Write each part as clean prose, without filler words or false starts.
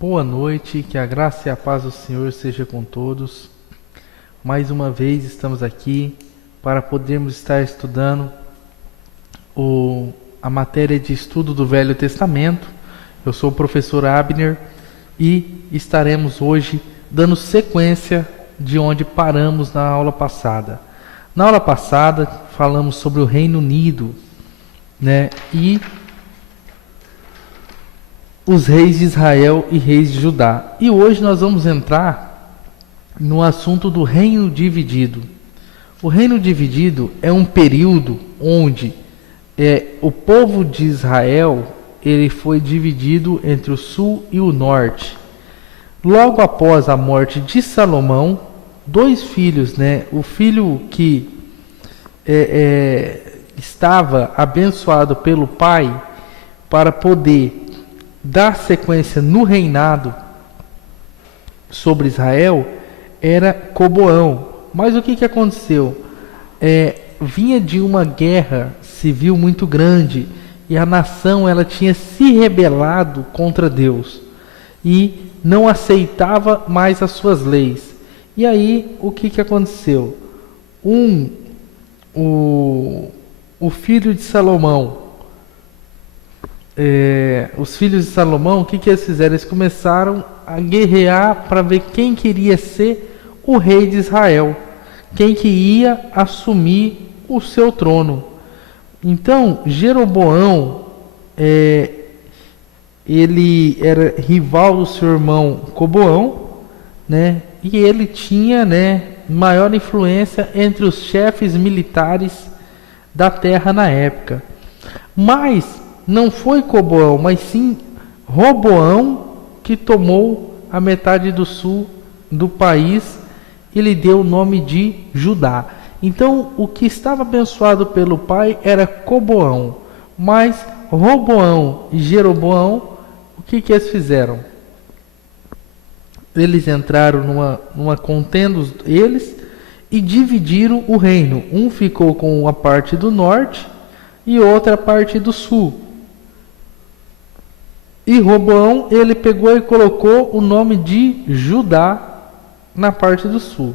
Boa noite, que a graça e a paz do Senhor seja com todos. Mais uma vez estamos aqui para podermos estar estudando a matéria de estudo do Velho Testamento. Eu sou o professor Abner e estaremos hoje dando sequência de onde paramos na aula passada. Na aula passada falamos sobre o Reino Unido, né? E os reis de Israel e reis de Judá. E hoje nós vamos entrar no assunto do reino dividido. O reino dividido é um período onde o povo de Israel ele foi dividido entre o sul e o norte. Logo após a morte de Salomão, dois filhos, né? O filho que estava abençoado pelo pai para poder dar sequência no reinado sobre Israel era Coboão. Mas o que aconteceu? Vinha de uma guerra civil muito grande e a nação ela tinha se rebelado contra Deus e não aceitava mais as suas leis. E aí o que aconteceu? O filho de Salomão, os filhos de Salomão, o que eles fizeram? Eles começaram a guerrear para ver quem queria ser o rei de Israel, quem que ia assumir o seu trono. Então, Jeroboão, ele era rival do seu irmão Coboão, né? E ele tinha, né, maior influência entre os chefes militares da terra na época. Mas não foi Coboão, mas sim Roboão que tomou a metade do sul do país e lhe deu o nome de Judá. Então, o que estava abençoado pelo pai era Coboão, mas Roboão e Jeroboão, o que eles fizeram? Eles entraram numa contenda, eles, e dividiram o reino. Um ficou com a parte do norte e outra parte do sul. E Roboão, ele pegou e colocou o nome de Judá na parte do sul.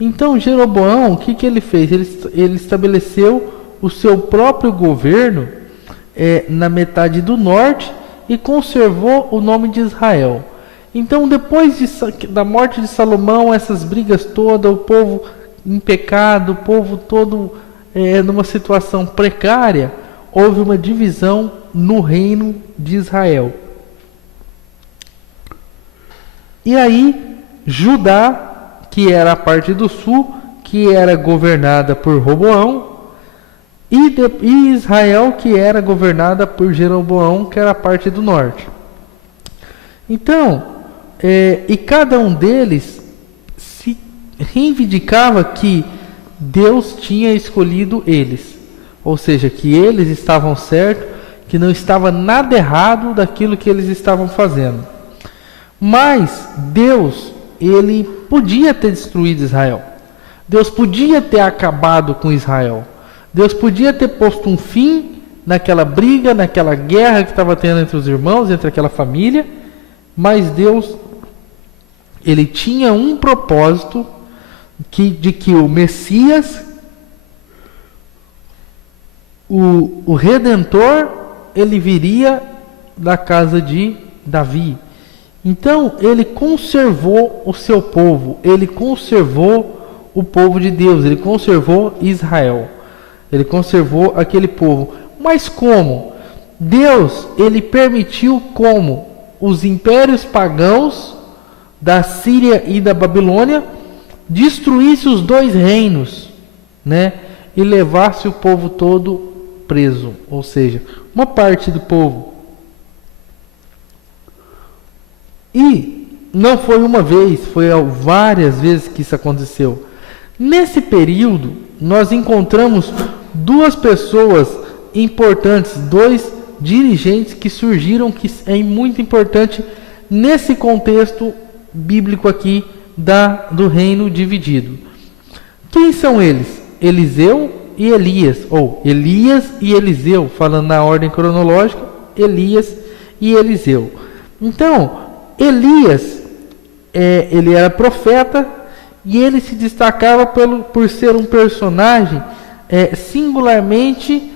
Então, Jeroboão, o que ele fez? Ele estabeleceu o seu próprio governo na metade do norte e conservou o nome de Israel. Então, depois da morte de Salomão, essas brigas todas, o povo em pecado, o povo todo numa situação precária, houve uma divisão no reino de Israel. E aí, Judá, que era a parte do sul, que era governada por Roboão, e Israel, que era governada por Jeroboão, que era a parte do norte. Então, e cada um deles se reivindicava que Deus tinha escolhido eles. Ou seja, que eles estavam certos, que não estava nada errado daquilo que eles estavam fazendo. Mas Deus, ele podia ter destruído Israel. Deus podia ter acabado com Israel. Deus podia ter posto um fim naquela briga, naquela guerra que estava tendo entre os irmãos, entre aquela família. Mas Deus, ele tinha um propósito de que o Messias, o Redentor, ele viria da casa de Davi. Então, ele conservou o seu povo, ele conservou o povo de Deus, ele conservou Israel, ele conservou aquele povo. Mas como? Deus, ele permitiu como os impérios pagãos da Síria e da Babilônia destruísse os dois reinos, né? E levasse o povo todo preso, ou seja, uma parte do povo. E não foi uma vez, foi várias vezes que isso aconteceu. Nesse período, nós encontramos duas pessoas importantes, dois dirigentes que surgiram, que é muito importante nesse contexto bíblico aqui do reino dividido. Quem são eles? Eliseu e Elias, ou Elias e Eliseu, falando na ordem cronológica, Elias e Eliseu. Então, Elias, ele era profeta e ele se destacava por ser um personagem singularmente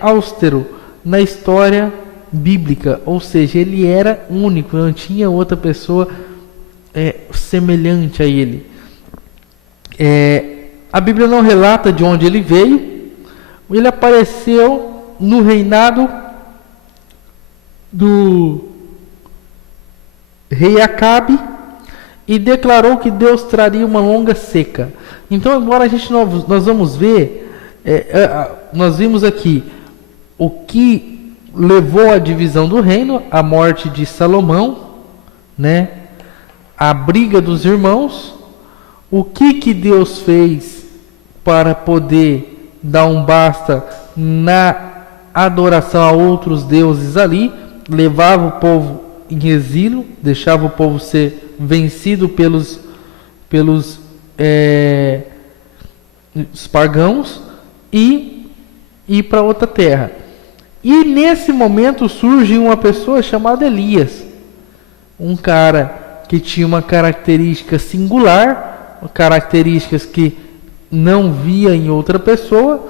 austero na história bíblica, ou seja, ele era único, não tinha outra pessoa semelhante a ele. A Bíblia não relata de onde ele veio. Ele apareceu no reinado do rei Acabe e declarou que Deus traria uma longa seca. Então agora nós vamos ver, nós vimos aqui o que levou à divisão do reino, a morte de Salomão, né? A briga dos irmãos, o que Deus fez para poder dar um basta na adoração a outros deuses ali, levava o povo em exílio, deixava o povo ser vencido pelos os pagãos e ir para outra terra. E nesse momento surge uma pessoa chamada Elias, um cara que tinha uma característica singular, características que não via em outra pessoa,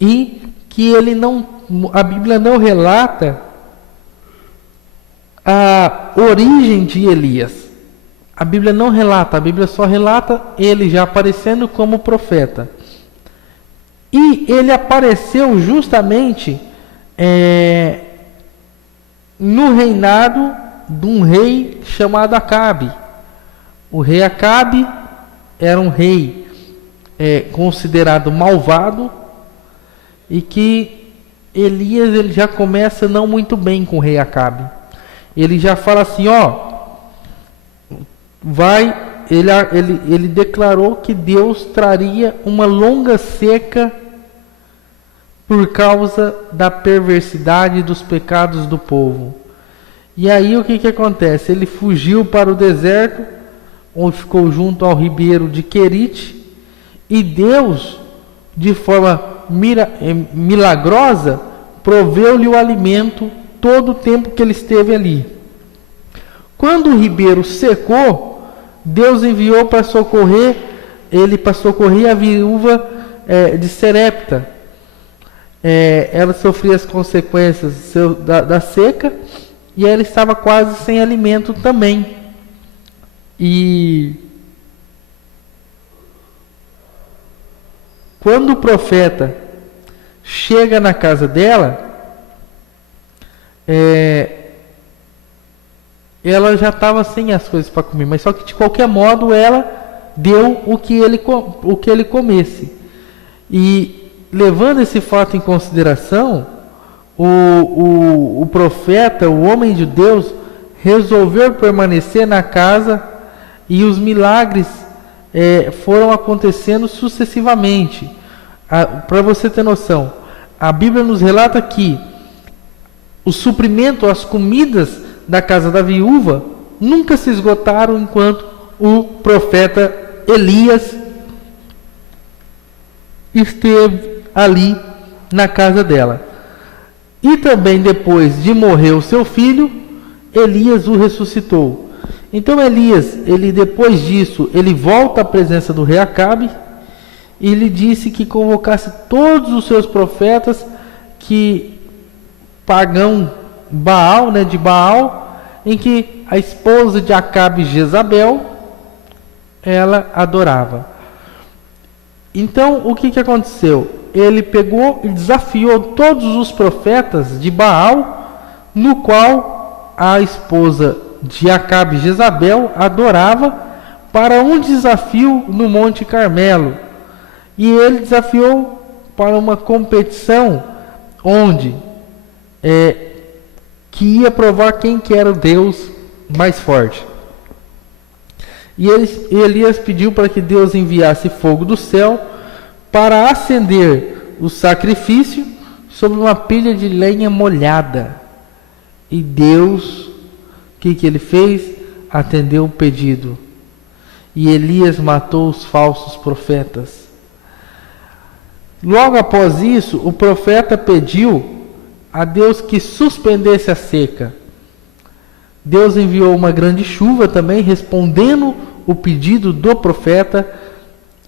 e que a Bíblia não relata a origem de Elias. A Bíblia não relata, a Bíblia só relata ele já aparecendo como profeta. E ele apareceu justamente no reinado de um rei chamado Acabe. O rei Acabe era um rei considerado malvado, e que Elias ele já começa não muito bem com o rei Acabe. Ele já fala assim, ele declarou que Deus traria uma longa seca por causa da perversidade dos pecados do povo. E aí o que acontece? Ele fugiu para o deserto, onde ficou junto ao ribeiro de Querite, e Deus, de forma milagrosa, proveu-lhe o alimento todo o tempo que ele esteve ali. Quando o ribeiro secou, Deus enviou para socorrer a viúva de Serepta. Ela sofria as consequências da seca, e ela estava quase sem alimento também. E quando o profeta chega na casa dela, ela já estava sem as coisas para comer, mas só que de qualquer modo ela deu o que ele comesse. E levando esse fato em consideração, o profeta, o homem de Deus, resolveu permanecer na casa, e os milagres foram acontecendo sucessivamente. Para você ter noção, a Bíblia nos relata que o suprimento, as comidas da casa da viúva nunca se esgotaram enquanto o profeta Elias esteve ali na casa dela. E também depois de morrer o seu filho, Elias o ressuscitou. Então Elias, depois disso, ele volta à presença do rei Acabe, e lhe disse que convocasse todos os seus profetas, que pagão Baal, de Baal, em que a esposa de Acabe, Jezabel, ela adorava. Então o que aconteceu? Ele pegou e desafiou todos os profetas de Baal, no qual a esposa de Acabe, Jezabel, adorava, para um desafio no Monte Carmelo. E ele desafiou para uma competição onde que ia provar quem que era o Deus mais forte. E Elias pediu para que Deus enviasse fogo do céu para acender o sacrifício sobre uma pilha de lenha molhada. E Deus, o que ele fez? Atendeu o pedido. E Elias matou os falsos profetas. Logo após isso, o profeta pediu a Deus que suspendesse a seca. Deus enviou uma grande chuva também, respondendo o pedido do profeta,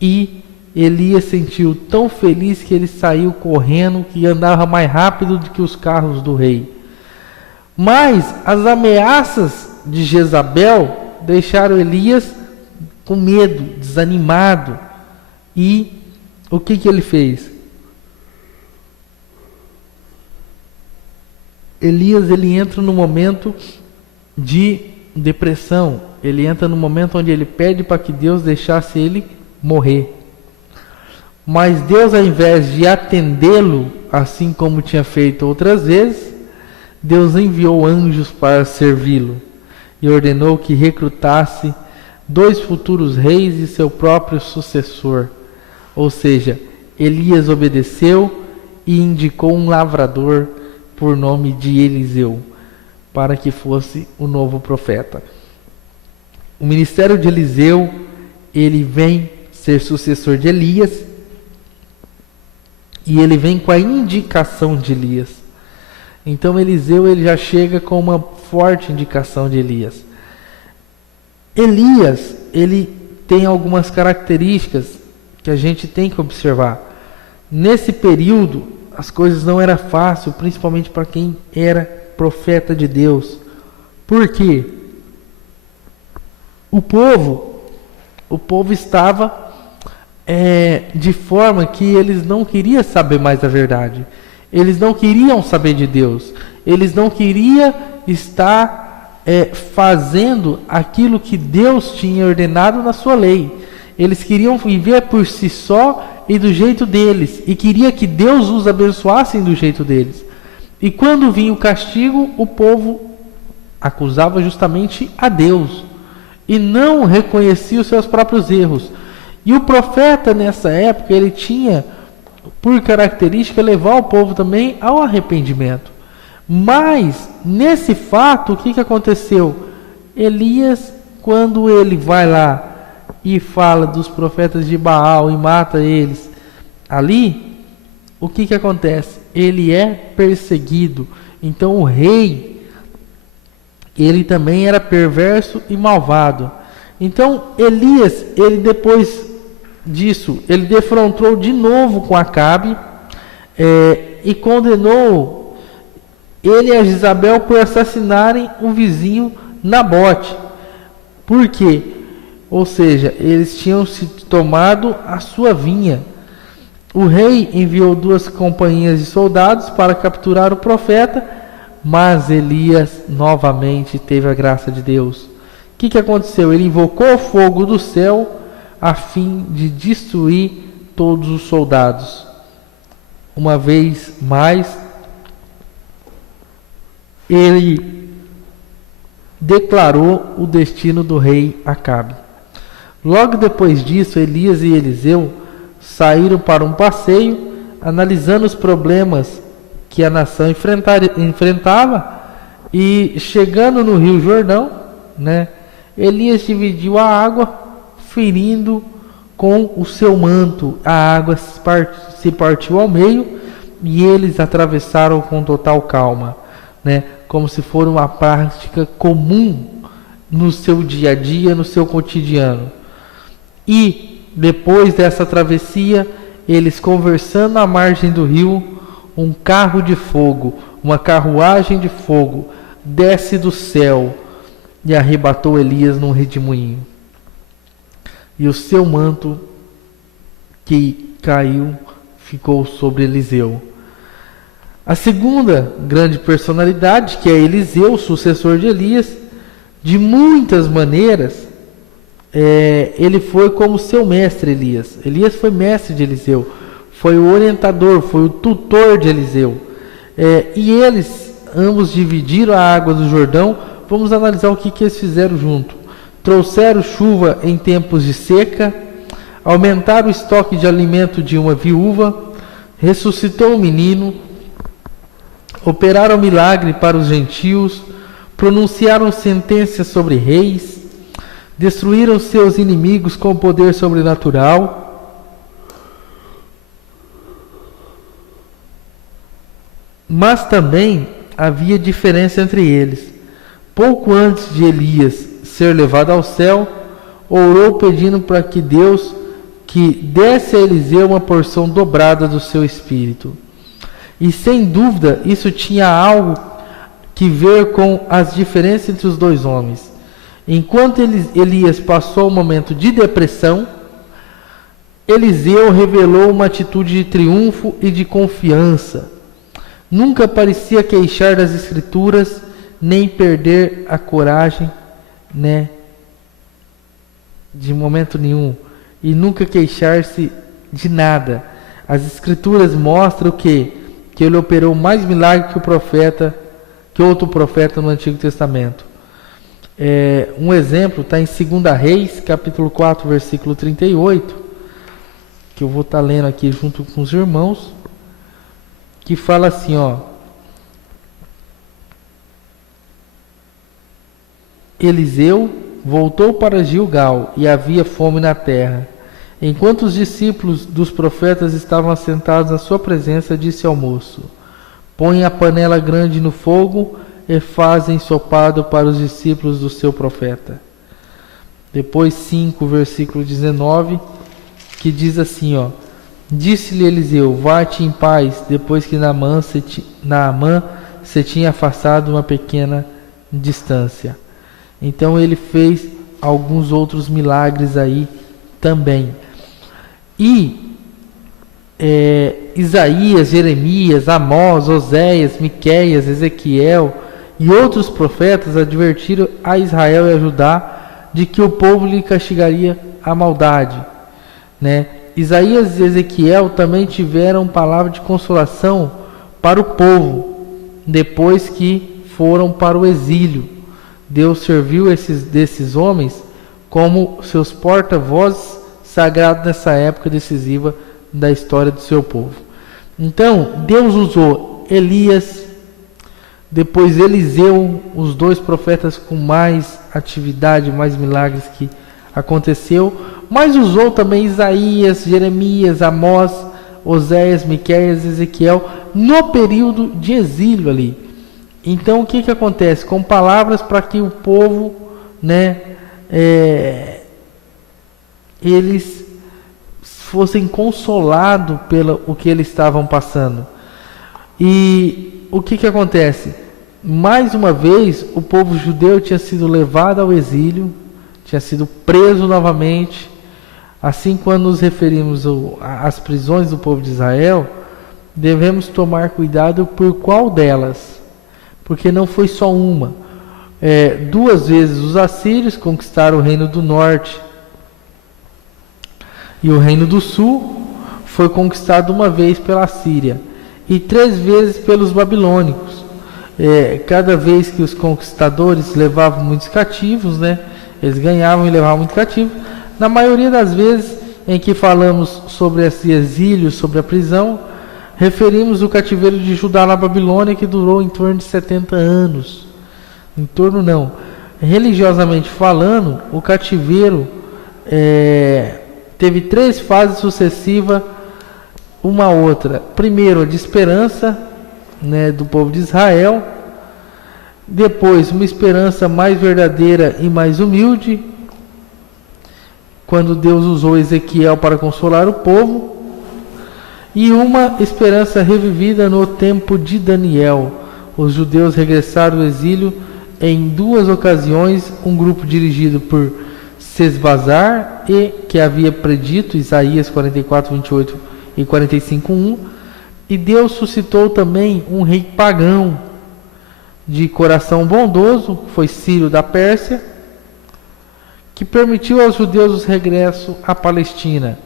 e Elias sentiu tão feliz que ele saiu correndo, que andava mais rápido do que os carros do rei. Mas as ameaças de Jezabel deixaram Elias com medo, desanimado. E o que ele fez? Elias, ele entra no momento de depressão. Ele entra no momento onde ele pede para que Deus deixasse ele morrer. Mas Deus, ao invés de atendê-lo, assim como tinha feito outras vezes, Deus enviou anjos para servi-lo e ordenou que recrutasse 2 futuros reis e seu próprio sucessor. Ou seja, Elias obedeceu e indicou um lavrador por nome de Eliseu para que fosse o novo profeta. O ministério de Eliseu, ele vem ser sucessor de Elias, e ele vem com a indicação de Elias. Então Eliseu, ele já chega com uma forte indicação de Elias. Elias, ele tem algumas características que a gente tem que observar. Nesse período, as coisas não eram fáceis, principalmente para quem era profeta de Deus. Por quê? O povo estava de forma que eles não queriam saber mais a verdade. Eles não queriam saber de Deus. Eles não queriam estar fazendo aquilo que Deus tinha ordenado na sua lei. Eles queriam viver por si só e do jeito deles. E queria que Deus os abençoasse do jeito deles. E quando vinha o castigo, o povo acusava justamente a Deus. E não reconhecia os seus próprios erros. E o profeta, nessa época, ele tinha por característica levar o povo também ao arrependimento. Mas, nesse fato, o que aconteceu? Elias, quando ele vai lá e fala dos profetas de Baal e mata eles ali, o que acontece? Ele é perseguido. Então o rei, ele também era perverso e malvado. Então Elias, ele depois disso, ele defrontou de novo com Acabe e condenou ele e a Jezabel por assassinarem o vizinho Nabote. Por quê? Ou seja, eles tinham se tomado a sua vinha. O rei enviou 2 companhias de soldados para capturar o profeta, mas Elias novamente teve a graça de Deus. O que aconteceu? Ele invocou o fogo do céu a fim de destruir todos os soldados. Uma vez mais, ele declarou o destino do rei Acabe. Logo depois disso, Elias e Eliseu saíram para um passeio, analisando os problemas que a nação enfrentava, e chegando no Rio Jordão, Elias dividiu a água, ferindo com o seu manto. A água se partiu ao meio e eles atravessaram com total calma, como se fosse uma prática comum no seu dia a dia, no seu cotidiano. E depois dessa travessia, eles conversando à margem do rio, um carro de fogo, uma carruagem de fogo, desce do céu e arrebatou Elias num redemoinho. E o seu manto que caiu ficou sobre Eliseu. A segunda grande personalidade, que é Eliseu, sucessor de Elias, de muitas maneiras, ele foi como seu mestre Elias. Elias foi mestre de Eliseu, foi o orientador, foi o tutor de Eliseu. E eles ambos dividiram a água do Jordão. Vamos analisar o que eles fizeram junto. Trouxeram chuva em tempos de seca, aumentaram o estoque de alimento de uma viúva, ressuscitou o menino, operaram milagre para os gentios, pronunciaram sentenças sobre reis, destruíram seus inimigos com poder sobrenatural. Mas também havia diferença entre eles. Pouco antes de Elias ser levado ao céu, orou pedindo para que Deus que desse a Eliseu uma porção dobrada do seu espírito. E sem dúvida isso tinha algo que ver com as diferenças entre os dois homens. Enquanto Elias passou um momento de depressão, Eliseu revelou uma atitude de triunfo e de confiança. Nunca parecia queixar das Escrituras, nem perder a coragem, de momento nenhum. E nunca queixar-se de nada. As Escrituras mostram que ele operou mais milagre que outro profeta no Antigo Testamento. Um exemplo está em 2 Reis, capítulo 4, versículo 38, que eu vou estar lendo aqui junto com os irmãos, que fala assim, Eliseu voltou para Gilgal e havia fome na terra. Enquanto os discípulos dos profetas estavam assentados na sua presença, disse ao moço: põe a panela grande no fogo e faz ensopado para os discípulos do seu profeta. Depois 5, versículo 19, que diz assim, disse-lhe Eliseu: vai-te em paz, depois que Naamã se tinha afastado uma pequena distância. Então ele fez alguns outros milagres aí também. E Isaías, Jeremias, Amós, Oséias, Miqueias, Ezequiel e outros profetas advertiram a Israel e a Judá de que o povo lhe castigaria a maldade, Isaías e Ezequiel também tiveram palavra de consolação para o povo depois que foram para o exílio. Deus serviu desses homens como seus porta-vozes sagrados nessa época decisiva da história do seu povo. Então, Deus usou Elias, depois Eliseu, os dois profetas com mais atividade, mais milagres que aconteceu, mas usou também Isaías, Jeremias, Amós, Oséias, Miqueias, Ezequiel, no período de exílio ali. Então, o que acontece? Com palavras para que o povo, eles fossem consolados pelo o que eles estavam passando. E o que acontece? Mais uma vez, o povo judeu tinha sido levado ao exílio, tinha sido preso novamente. Assim, quando nos referimos às prisões do povo de Israel, devemos tomar cuidado por qual delas, porque não foi só uma. 2 vezes os assírios conquistaram o reino do norte, e o reino do sul foi conquistado uma vez pela Síria, e 3 vezes pelos babilônicos. Cada vez que os conquistadores levavam muitos cativos, eles ganhavam e levavam muitos cativos. Na maioria das vezes em que falamos sobre esse exílio, sobre a prisão, referimos o cativeiro de Judá na Babilônia, que durou em torno de 70 anos. Religiosamente falando, o cativeiro teve 3 fases sucessivas, uma a outra. Primeiro, a de esperança, do povo de Israel. Depois, uma esperança mais verdadeira e mais humilde, quando Deus usou Ezequiel para consolar o povo. E uma esperança revivida no tempo de Daniel. Os judeus regressaram do exílio em 2 ocasiões, um grupo dirigido por Sesbazar, que havia predito Isaías 44, 28 e 45, 1. E Deus suscitou também um rei pagão de coração bondoso, que foi Ciro da Pérsia, que permitiu aos judeus o regresso à Palestina.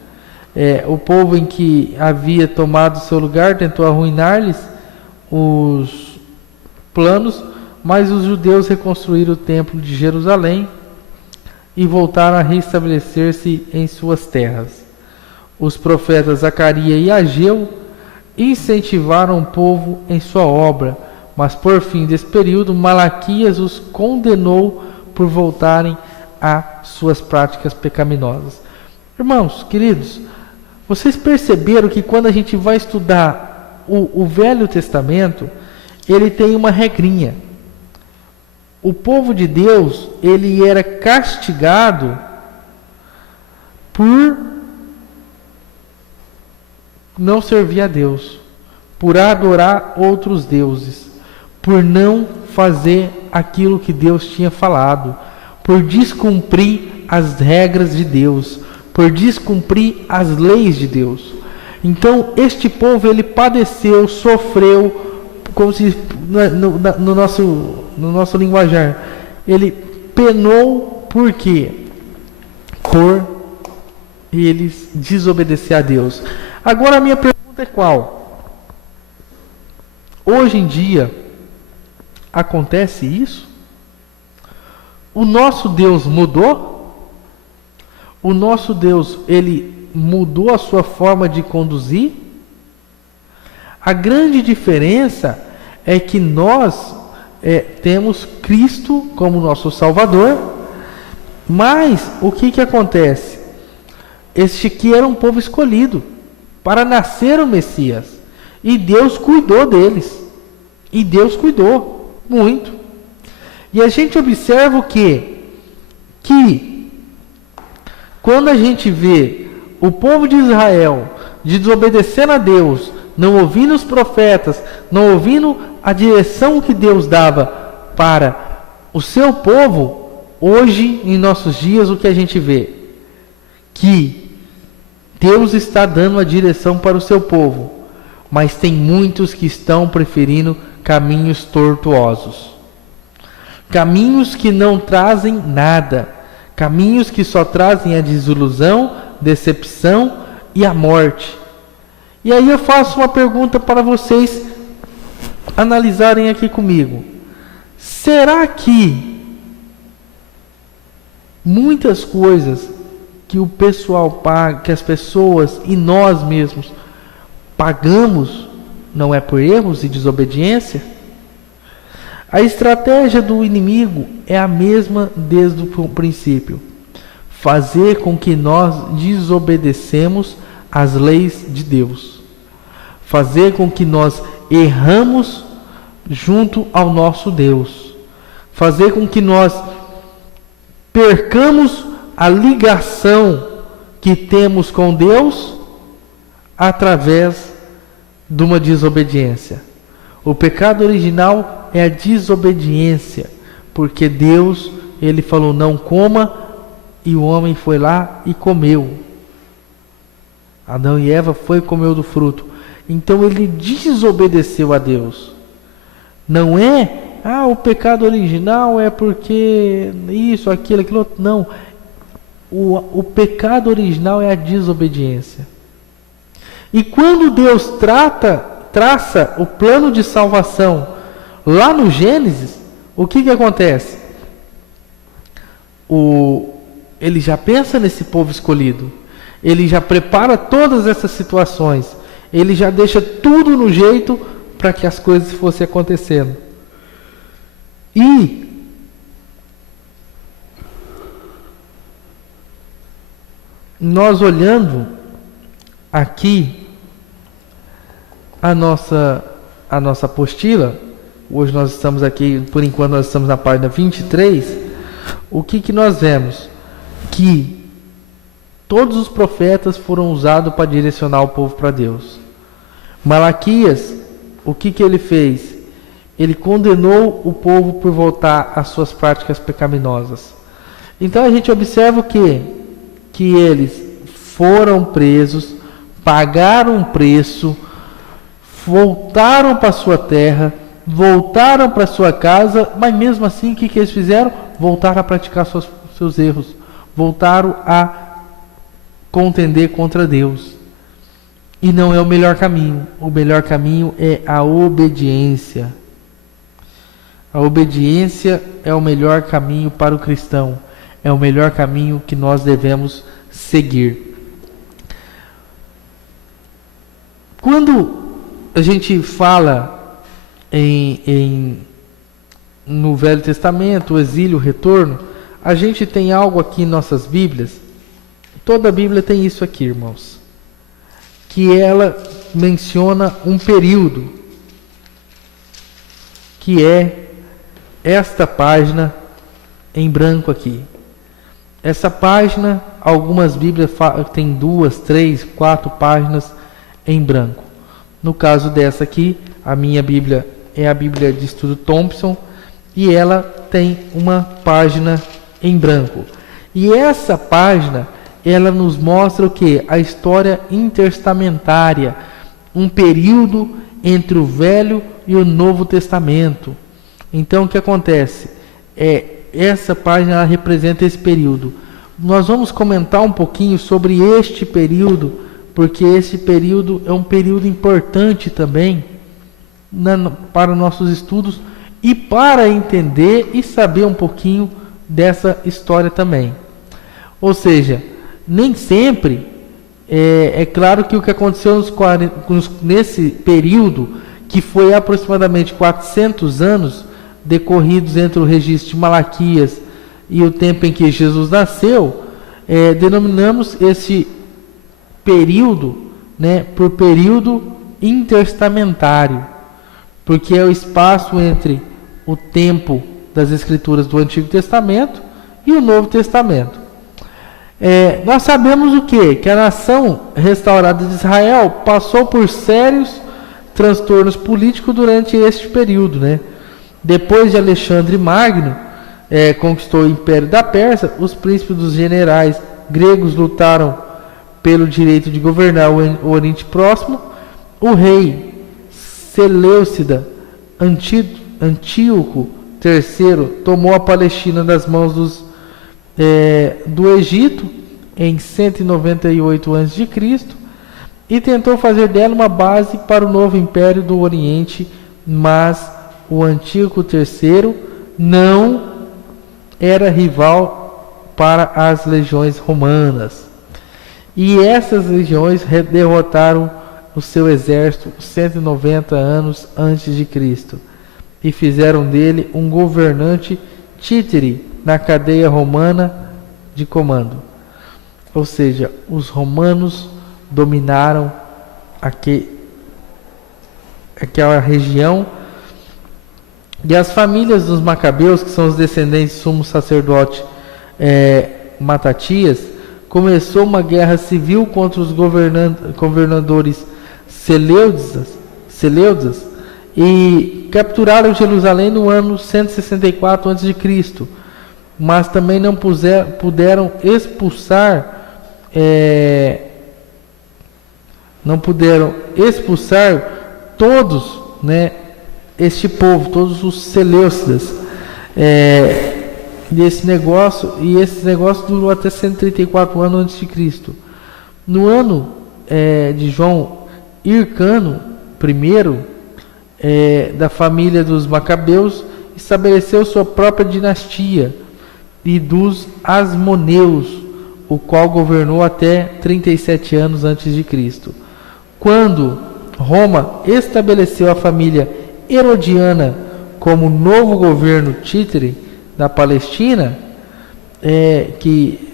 O povo em que havia tomado seu lugar tentou arruinar-lhes os planos, mas os judeus reconstruíram o templo de Jerusalém e voltaram a restabelecer-se em suas terras. Os profetas Zacarias e Ageu incentivaram o povo em sua obra, mas por fim desse período, Malaquias os condenou por voltarem a suas práticas pecaminosas. Irmãos, queridos, vocês perceberam que quando a gente vai estudar o Velho Testamento, ele tem uma regrinha. O povo de Deus, ele era castigado por não servir a Deus, por adorar outros deuses, por não fazer aquilo que Deus tinha falado, por descumprir as regras de Deus, por descumprir as leis de Deus. Então, este povo, ele padeceu, sofreu, como se no nosso linguajar, ele penou. Por quê? Por eles desobedecer a Deus. Agora a minha pergunta é qual? Hoje em dia acontece isso? O nosso Deus mudou? O nosso Deus, ele mudou a sua forma de conduzir? A grande diferença é que nós temos Cristo como nosso Salvador, mas o que acontece? Este aqui era um povo escolhido para nascer o Messias, e Deus cuidou deles, e Deus cuidou muito. E a gente observa o quê? Que quando a gente vê o povo de Israel desobedecendo a Deus, não ouvindo os profetas, não ouvindo a direção que Deus dava para o seu povo, hoje, em nossos dias, o que a gente vê? Que Deus está dando a direção para o seu povo, mas tem muitos que estão preferindo caminhos tortuosos, caminhos que não trazem nada, caminhos que só trazem a desilusão, decepção e a morte. E aí eu faço uma pergunta para vocês analisarem aqui comigo. Será que muitas coisas que o pessoal paga, que as pessoas e nós mesmos pagamos, não é por erros e desobediência? A estratégia do inimigo é a mesma desde o princípio: fazer com que nós desobedecemos as leis de Deus, fazer com que nós erramos junto ao nosso Deus, fazer com que nós percamos a ligação que temos com Deus através de uma desobediência. O pecado original é a desobediência, porque Deus, ele falou não coma, e o homem foi lá e comeu. Adão e Eva foi e comeu do fruto. Então ele desobedeceu a Deus. Não é, o pecado original é porque isso, aquilo, aquilo outro. Não. O pecado original é a desobediência. E quando Deus traça o plano de salvação lá no Gênesis, o que acontece? Ele já pensa nesse povo escolhido. Ele já prepara todas essas situações. Ele já deixa tudo no jeito para que as coisas fossem acontecendo. E nós olhando aqui a nossa apostila, hoje nós estamos aqui, por enquanto nós estamos na página 23, o que nós vemos? Que todos os profetas foram usados para direcionar o povo para Deus. Malaquias, o que ele fez? Ele condenou o povo por voltar às suas práticas pecaminosas. Então a gente observa o quê? Que eles foram presos, pagaram um preço, voltaram para sua terra, voltaram para sua casa, mas mesmo assim o que eles fizeram? Voltaram a praticar seus erros, voltaram a contender contra Deus. E não é o melhor caminho. O melhor caminho é a obediência. A obediência é o melhor caminho para o cristão. É o melhor caminho que nós devemos seguir. Quando a gente fala no Velho Testamento, o exílio, o retorno, a gente tem algo aqui em nossas Bíblias. Toda a Bíblia tem isso aqui, irmãos, que ela menciona um período, que é esta página em branco aqui. Essa página, algumas Bíblias tem 2, 3, 4 páginas em branco. No caso dessa aqui, a minha Bíblia é a Bíblia de Estudo Thompson, e ela tem uma página em branco. E essa página, ela nos mostra o que? A história intertestamentária, um período entre o Velho e o Novo Testamento. Então, o que acontece? Essa página ela representa esse período. Nós vamos comentar um pouquinho sobre este período, porque esse período é um período importante também para nossos estudos e para entender e saber um pouquinho dessa história também. Ou seja, nem sempre é claro que o que aconteceu nesse período, que foi aproximadamente 400 anos decorridos entre o registro de Malaquias e o tempo em que Jesus nasceu, denominamos esse período, por período intertestamentário, porque é o espaço entre o tempo das Escrituras do Antigo Testamento e o Novo Testamento. Nós sabemos o quê? Que a nação restaurada de Israel passou por sérios transtornos políticos durante este período, Depois de Alexandre Magno conquistou o Império da Pérsia, os príncipes dos generais gregos lutaram pelo direito de governar o Oriente Próximo. O rei Seleucida Antíoco III tomou a Palestina das mãos do Egito em 198 a.C. e tentou fazer dela uma base para o novo Império do Oriente, mas o Antíoco III não era rival para as legiões romanas. E essas legiões derrotaram o seu exército 190 anos antes de Cristo e fizeram dele um governante títere na cadeia romana de comando. Ou seja, os romanos dominaram aquela região, e as famílias dos Macabeus, que são os descendentes do sumo sacerdote Matatias, começou uma guerra civil contra os governadores Seleucidas e capturaram Jerusalém no ano 164 a.C., mas também não puderam expulsar todos, este povo, todos os Seleucidas, esse negócio durou até 134 anos antes de Cristo. No ano de João Hircano I, da família dos Macabeus, estabeleceu sua própria dinastia, e dos Asmoneus, o qual governou até 37 anos antes de Cristo. Quando Roma estabeleceu a família Herodiana como novo governo títere da Palestina, que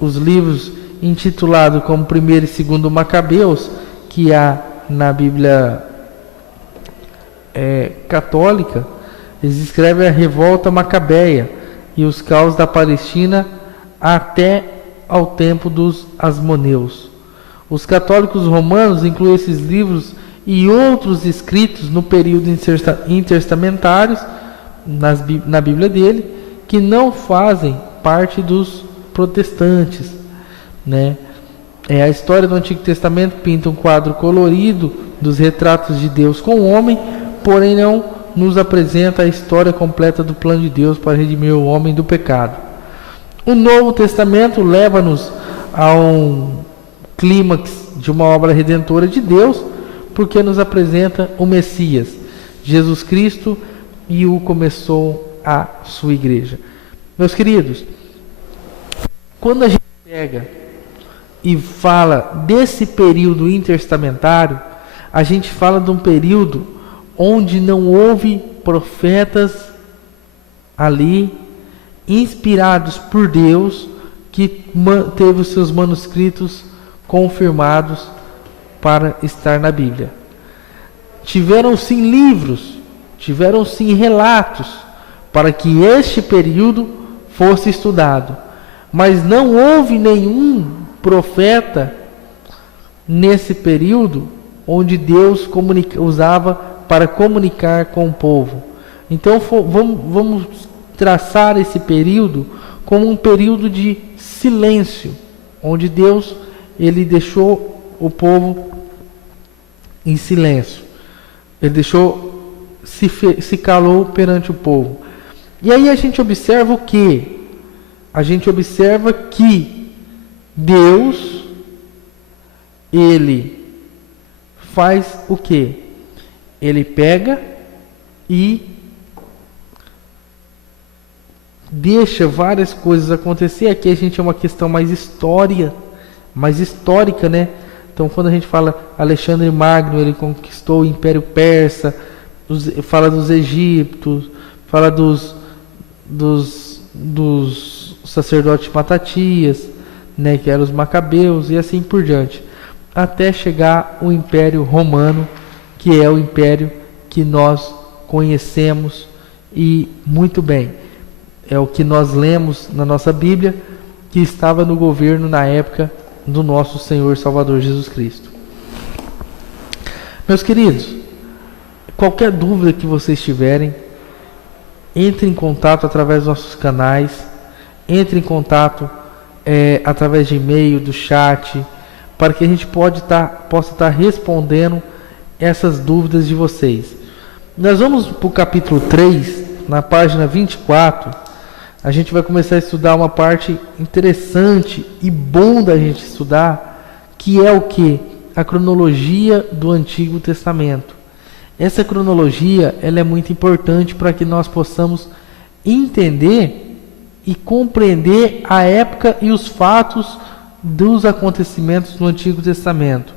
os livros intitulados como 1º e 2º Macabeus, que há na Bíblia católica, eles escrevem a revolta macabeia e os caos da Palestina até ao tempo dos Asmoneus. Os católicos romanos incluem esses livros e outros escritos no período intertestamentários na Bíblia dele, que não fazem parte dos protestantes, A história do Antigo Testamento pinta um quadro colorido dos retratos de Deus com o homem, porém não nos apresenta a história completa do plano de Deus para redimir o homem do pecado. O Novo Testamento leva-nos a um clímax de uma obra redentora de Deus, porque nos apresenta o Messias, Jesus Cristo, e o começou a sua igreja. Meus queridos, quando a gente pega e fala desse período intertestamentário, a gente fala de um período onde não houve profetas ali inspirados por Deus que teve os seus manuscritos confirmados para estar na Bíblia. Tiveram sim livros, tiveram sim relatos para que este período fosse estudado, mas não houve nenhum profeta nesse período onde Deus usava para comunicar com o povo. Então vamos traçar esse período como um período de silêncio, onde Deus ele deixou o povo em silêncio. Ele se calou perante o povo. E aí a gente observa o quê? A gente observa que Deus, ele faz o quê? Ele pega e deixa várias coisas acontecer. Aqui a gente é uma questão mais histórica, né? Então, quando a gente fala Alexandre Magno, ele conquistou o Império Persa, fala dos egípcios, fala dos sacerdotes Matatias, né, que eram os macabeus, e assim por diante, até chegar o Império Romano, que é o império que nós conhecemos e muito bem. É o que nós lemos na nossa Bíblia, que estava no governo na época do nosso Senhor Salvador Jesus Cristo. Meus queridos, qualquer dúvida que vocês tiverem, entre em contato através dos nossos canais, entre em contato através de e-mail, do chat, para que a gente possa estar respondendo essas dúvidas de vocês. Nós vamos para o capítulo 3, na página 24, a gente vai começar a estudar uma parte interessante e bom da gente estudar, que é o que? A cronologia do Antigo Testamento. Essa cronologia ela é muito importante para que nós possamos entender e compreender a época e os fatos dos acontecimentos do Antigo Testamento.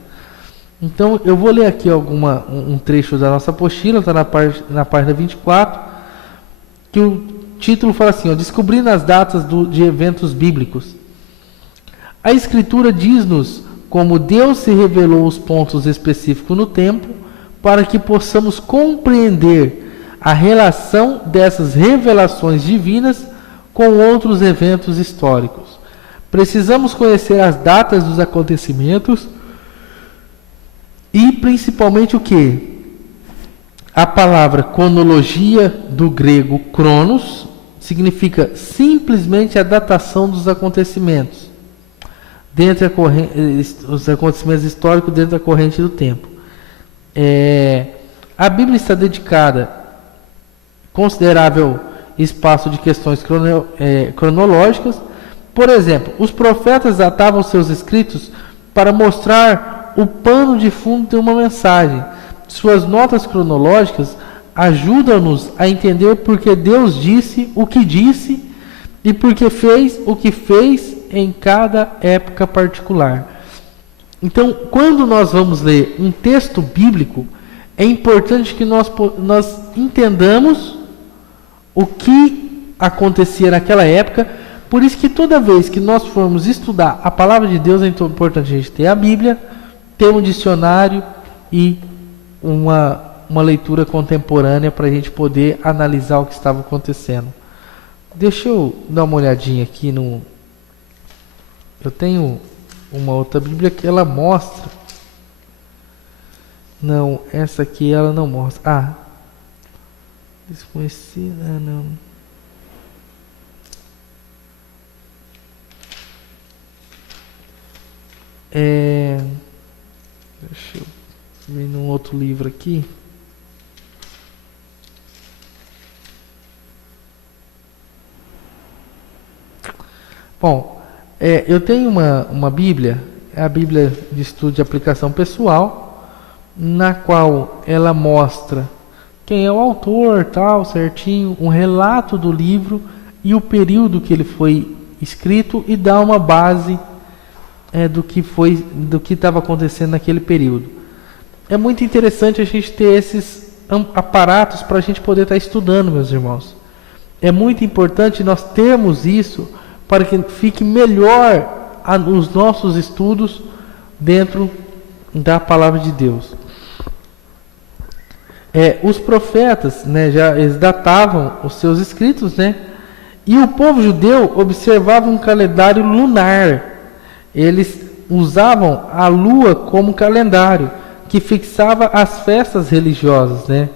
Então eu vou ler aqui um trecho da nossa apostila, está na página 24, que o título fala assim, descobrindo as datas de eventos bíblicos. A Escritura diz-nos como Deus se revelou os pontos específicos no tempo, para que possamos compreender a relação dessas revelações divinas com outros eventos históricos. Precisamos conhecer as datas dos acontecimentos e principalmente o que? A palavra cronologia, do grego cronos, significa simplesmente a datação dos acontecimentos, os acontecimentos históricos dentro da corrente do tempo. A Bíblia está dedicada considerável espaço de questões cronológicas. Por exemplo, os profetas datavam seus escritos para mostrar o pano de fundo de uma mensagem. Suas notas cronológicas ajudam-nos a entender porque Deus disse o que disse e porque fez o que fez em cada época particular. Então, quando nós vamos ler um texto bíblico, é importante que nós entendamos o que acontecia naquela época. Por isso que toda vez que nós formos estudar a palavra de Deus, é importante a gente ter a Bíblia, ter um dicionário e uma leitura contemporânea para a gente poder analisar o que estava acontecendo. Deixa eu dar uma olhadinha aqui no... Eu tenho uma outra Bíblia que ela mostra. Não, essa aqui ela não mostra. Desconhecida, não. Deixa eu ver num outro livro aqui. Bom, eu tenho uma Bíblia, a Bíblia de Estudo de Aplicação Pessoal, na qual ela mostra quem é o autor, tal, certinho, um relato do livro e o período que ele foi escrito e dá uma base do que estava acontecendo naquele período. é muito interessante a gente ter esses aparatos para a gente poder estar estudando, meus irmãos. É muito importante nós termos isso para que fique melhor os nossos estudos dentro da palavra de Deus. Os profetas, né, eles datavam os seus escritos, né? E o povo judeu observava um calendário lunar. Eles usavam a lua como calendário, que fixava as festas religiosas, né?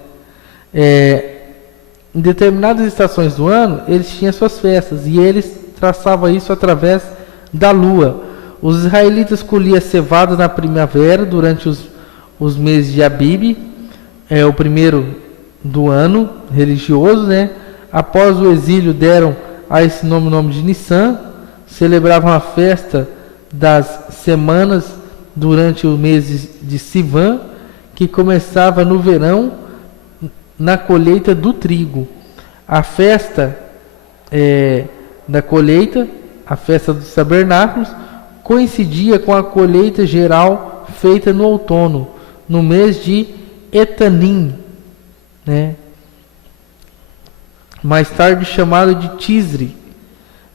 Em determinadas estações do ano, eles tinham suas festas, e eles traçavam isso através da lua. Os israelitas colhiam cevada na primavera, durante os meses de Abib, o primeiro do ano religioso, né? Após o exílio, deram a esse nome o nome de Nissan. Celebravam a festa das semanas durante o mês de Sivan, que começava no verão, na colheita do trigo. A festa da colheita, a festa dos tabernáculos, coincidia com a colheita geral feita no outono, no mês de Etanim, né? Mais tarde chamado de Tisri.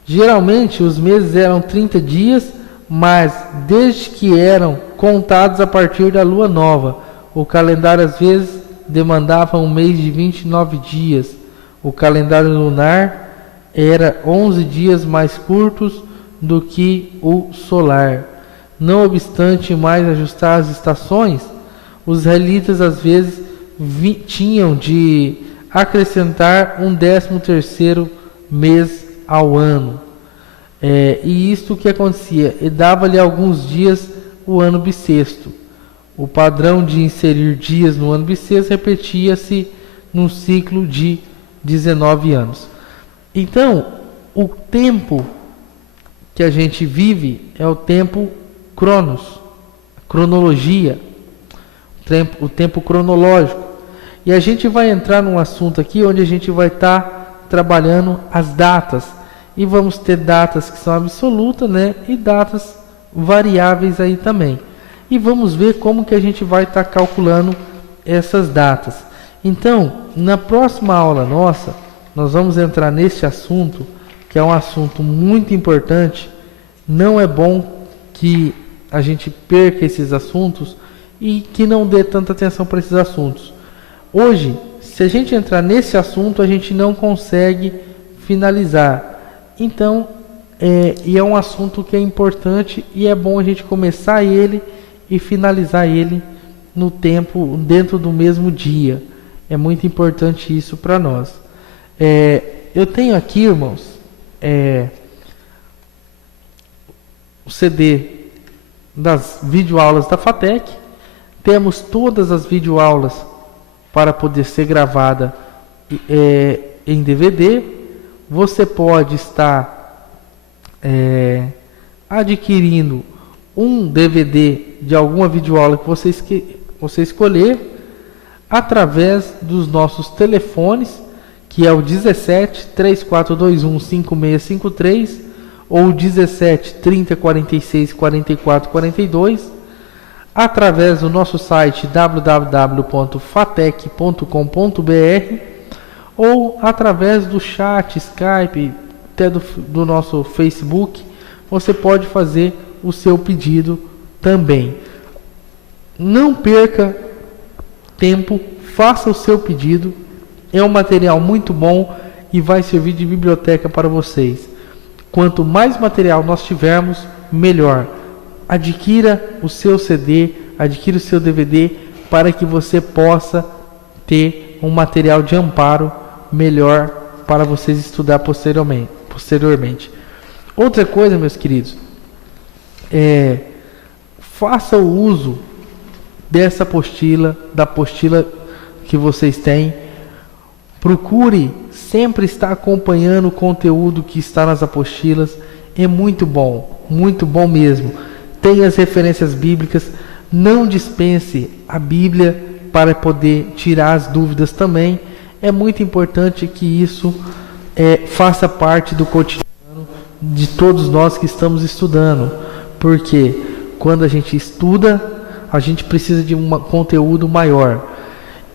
Geralmente os meses eram 30 dias, mas desde que eram contados a partir da lua nova. O calendário às vezes demandava um mês de 29 dias. O calendário lunar era 11 dias mais curtos do que o solar. Não obstante mais ajustar as estações, os israelitas às vezes tinham de acrescentar um 13º mês ao ano. E isto que acontecia, e dava-lhe alguns dias o ano bissexto. O padrão de inserir dias no ano bissexto repetia-se num ciclo de 19 anos. Então, o tempo que a gente vive é o tempo cronos, cronologia, o tempo cronológico. E a gente vai entrar num assunto aqui onde a gente vai estar trabalhando as datas. E vamos ter datas que são absolutas, né? E datas variáveis aí também. E vamos ver como que a gente vai estar calculando essas datas. Então, na próxima aula nossa, nós vamos entrar nesse assunto, que é um assunto muito importante. Não é bom que a gente perca esses assuntos e que não dê tanta atenção para esses assuntos. Hoje, se a gente entrar nesse assunto, a gente não consegue finalizar. Então, é um assunto que é importante e é bom a gente começar ele e finalizar ele no tempo, dentro do mesmo dia. É muito importante isso para nós. Eu tenho aqui, irmãos, o CD das videoaulas da FATEC. Temos todas as videoaulas para poder ser gravada em DVD. Você pode estar adquirindo um DVD de alguma videoaula que você escolher através dos nossos telefones, que é o 17 3421 5653 ou 17 30 46 44 42, através do nosso site www.fatec.com.br ou através do chat, Skype, até do nosso Facebook. Você pode fazer o seu pedido também. Não perca tempo, faça o seu pedido. É um material muito bom e vai servir de biblioteca para vocês. Quanto mais material nós tivermos, melhor. Adquira o seu CD, adquira o seu DVD, para que você possa ter um material de amparo melhor para vocês estudar posteriormente. Outra coisa, meus queridos, faça o uso dessa apostila, da apostila que vocês têm. Procure sempre estar acompanhando o conteúdo que está nas apostilas. É muito bom mesmo. Tenha as referências bíblicas. Não dispense a Bíblia para poder tirar as dúvidas também. É muito importante que isso faça parte do cotidiano de todos nós que estamos estudando. Porque quando a gente estuda, a gente precisa de um conteúdo maior.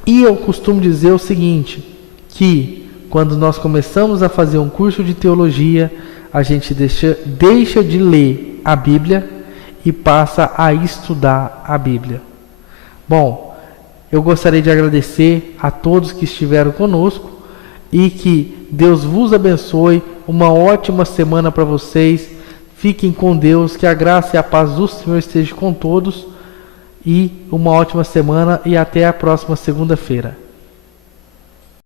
E eu costumo dizer o seguinte, que quando nós começamos a fazer um curso de teologia, a gente deixa de ler a Bíblia e passa a estudar a Bíblia. Bom, eu gostaria de agradecer a todos que estiveram conosco e que Deus vos abençoe. Uma ótima semana para vocês. Fiquem com Deus, que a graça e a paz do Senhor esteja com todos. E uma ótima semana e até a próxima segunda-feira.